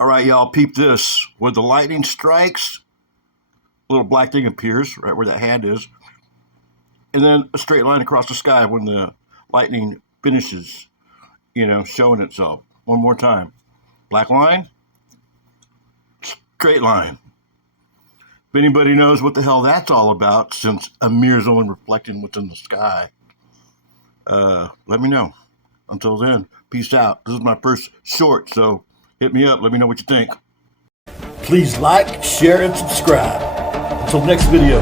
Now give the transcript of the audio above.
All right, y'all, peep this. When the lightning strikes, a little black thing appears right where that hand is, and then a straight line across the sky when the lightning finishes, showing itself. One more time. Black line, straight line. If anybody knows what the hell that's all about, since a mirror's only reflecting what's in the sky, let me know. Until then, peace out. This is my first short, so hit me up. Let me know what you think. Please like, share, and subscribe. Until next video.